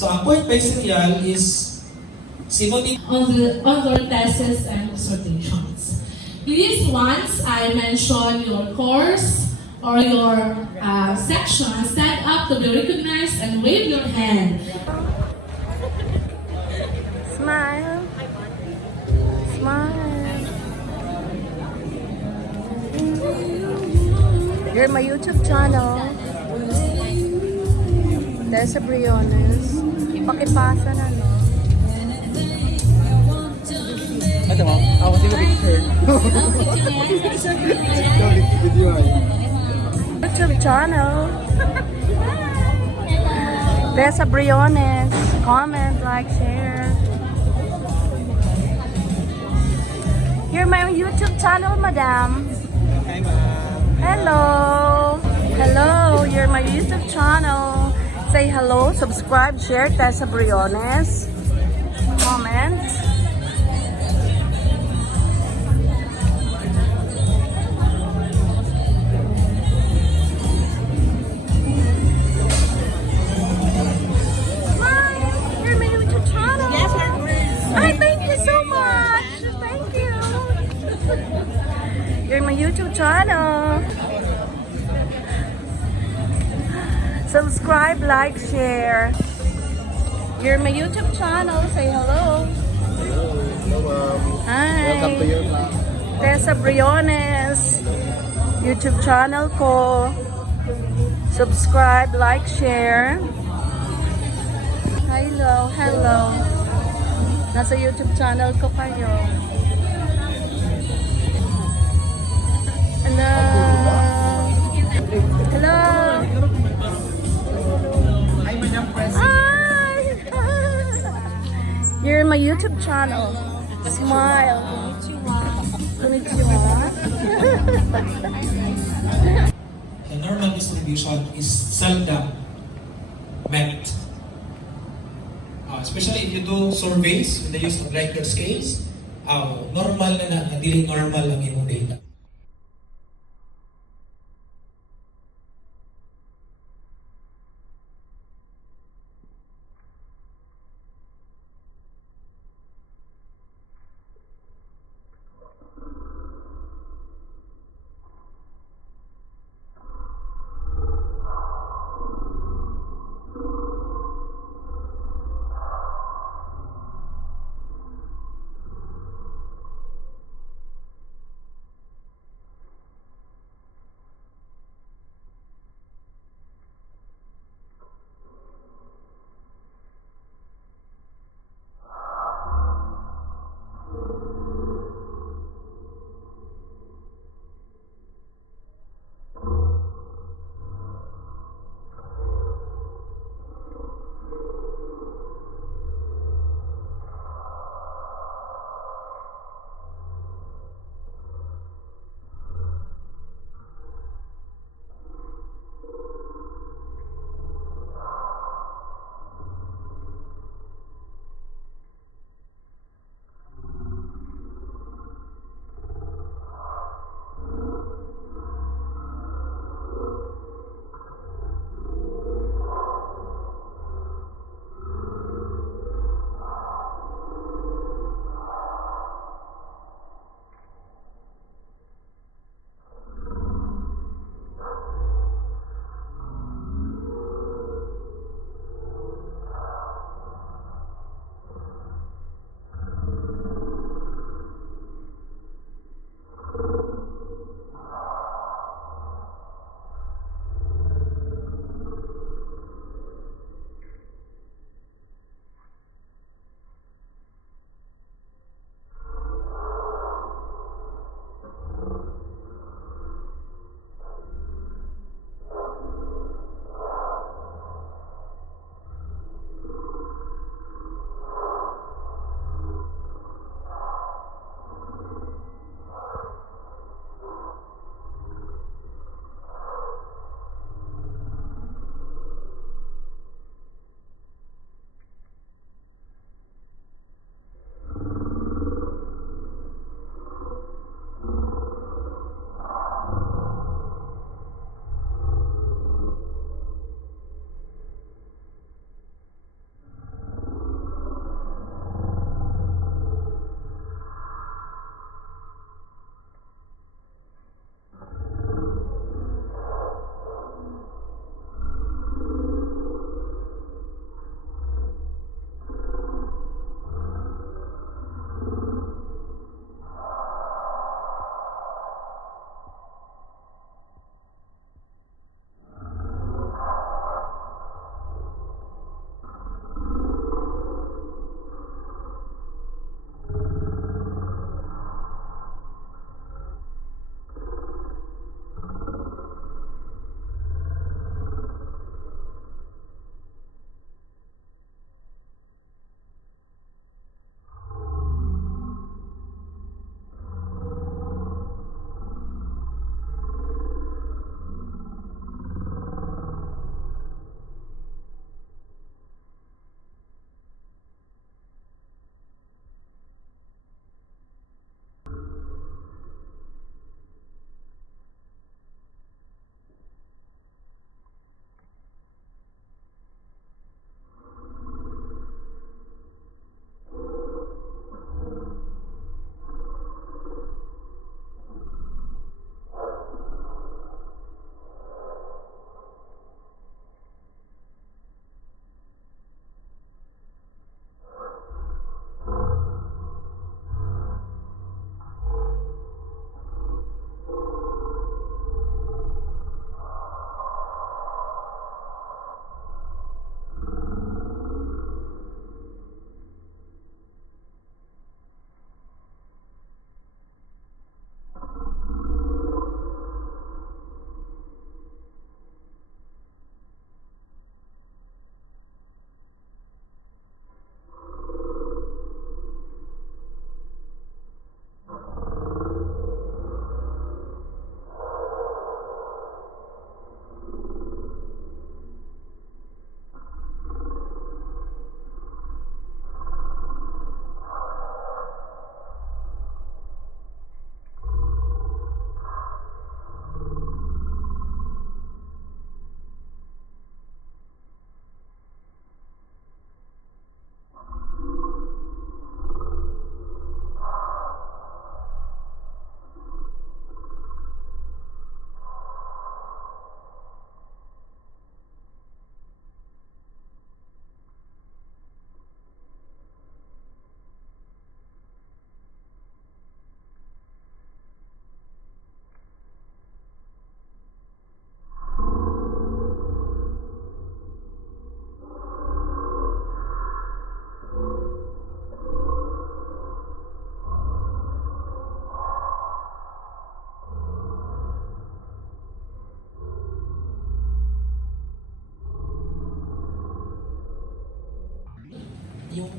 So, ang point by serial is synonym on the tests and dissertations. Please, once I mention your course or your section, stand up to be recognized and wave your hand. Smile. Smile. You're my YouTube channel. Desa Briones. Pakipasa na, no? Ito mo? Ako sila picture. YouTube channel. Desa Briones. Comment, like, share. You're my YouTube channel, madam. Hi, ma'am. Hello. Hello, you're my YouTube channel. Say hello, subscribe, share, Tessa Briones. Comment. Hi, you're my YouTube channel. Yes, sir. Ay, thank you so much. Thank you. You're my YouTube channel. Subscribe, like, share. You're my YouTube channel. Say hello. Hello, ma'am. Hi. Welcome to your vlog. Tessa Briones. YouTube channel ko. Subscribe, like, share. Hello, hello. Nasa YouTube channel ko kayo. Hello. Hello. Hi. You're in my YouTube channel. Smile. Konnichiwa. the normal distribution is seldom met. Especially if you do surveys with the use of Likert scales, normal na dili normal ang imong data.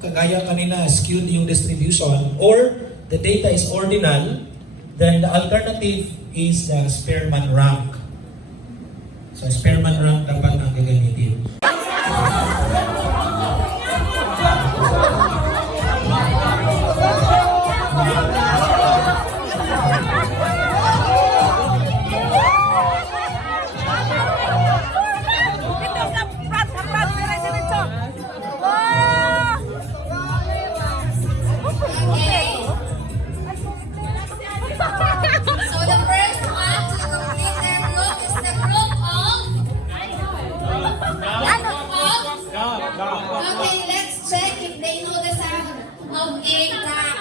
kagaya kanina, skewed yung distribution, or the data is ordinal, then the alternative is the Spearman rank. So Spearman rank dapat ang gagamitin. So the first one to complete their group is the group of Okay, let's check if they know the sound of a grad.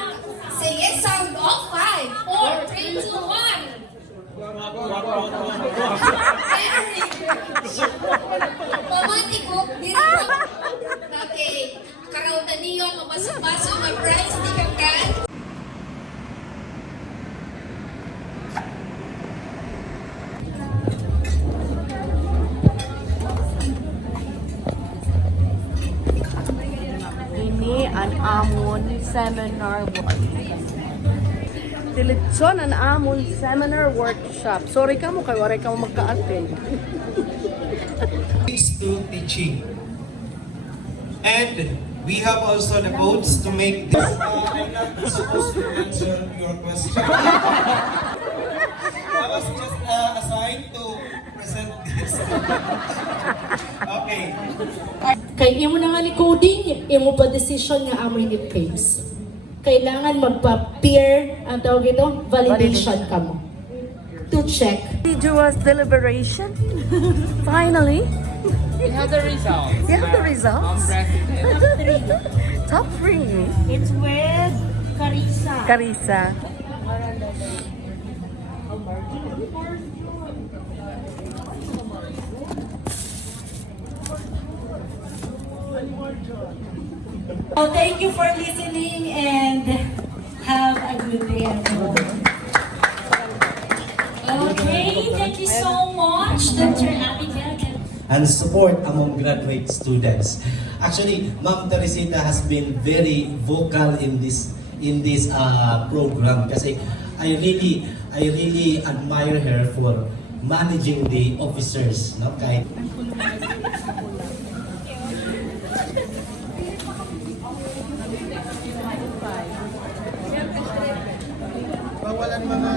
Say yes, sound of 5, 4, 3, 2, 1. Pamati ko, dito. Okay, karautan niyo, mapasok-pasok na prize, di ka kan? Ini an amon seminar workshop. Lechon an amon seminar workshop. Sorry ka mo kay wala ka mo magka-attend. It's to teaching. And we have also the codes to make this. I'm not supposed to answer your question. I was just assigned to present this. Okay. Kay imo na nga ni coding, imo pa decision nga amoy ni Pace. Kailangan magpa-peer, ang tawag ito, validation ka mo. To check. Individual deliberation. Finally. You have the results. You have the results. Top 3. It's with Carissa. Carissa. Well, thank you for listening and have a good day, everyone. Okay, thank you so much, Dr. Abigail. And support among graduate students. Actually, Ma'am Teresita has been very vocal in this program kasi I really admire her for managing the officers, no? Kahit Bawalan mga